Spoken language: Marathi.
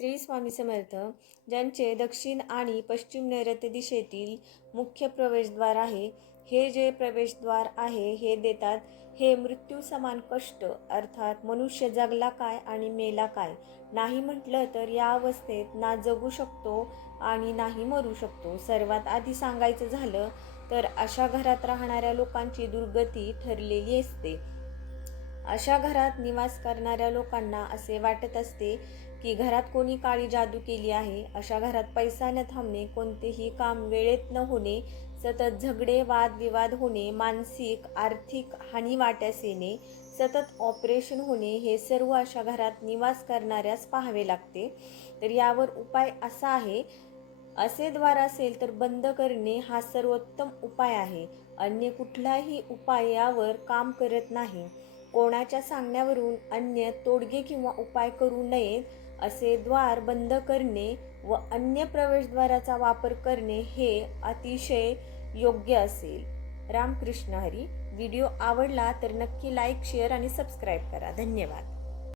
स्त्री स्वामी समर्थ ज्यांचे दक्षिण आणि पश्चिम नैऋत्य दिशेतील मुख्य प्रवेशद्वार आहे हे जे प्रवेशद्वार आहे हे देतात हे मृत्यू समान कष्ट अर्थात मनुष्य जगला काय आणि मेला काय नाही म्हटलं तर या अवस्थेत ना जगू शकतो आणि नाही मरू शकतो. सर्वात आधी सांगायचं झालं तर अशा घरात राहणाऱ्या लोकांची दुर्गती ठरलेली असते. अशा घरात निवास करणाऱ्या लोकांना असे वाटत असते की घरात कोणी काळी जादू केली आहे. अशा घरात पैसा न थांबणे कोणतेही काम वेळेत न होणे सतत झगडे वादविवाद होणे मानसिक आर्थिक हानी वाट्यास येणे सतत ऑपरेशन होणे हे सर्व अशा घरात निवास करणाऱ्यास पाहावे लागते. तर यावर उपाय असा आहे असे द्वार असेल तर बंद करणे हा सर्वोत्तम उपाय आहे. अन्य कुठलाही उपाय यावर काम करत नाही. कोणाच्या सांगण्यावरून अन्य तोडगे किंवा उपाय करू नयेत असे द्वार बंद करणे व अन्य प्रवेशद्वाराचा वापर करणे हे अतिशय योग्य असेल. रामकृष्ण हरी व्हिडिओ आवडला तर नक्की लाईक शेअर आणि सबस्क्राईब करा. धन्यवाद.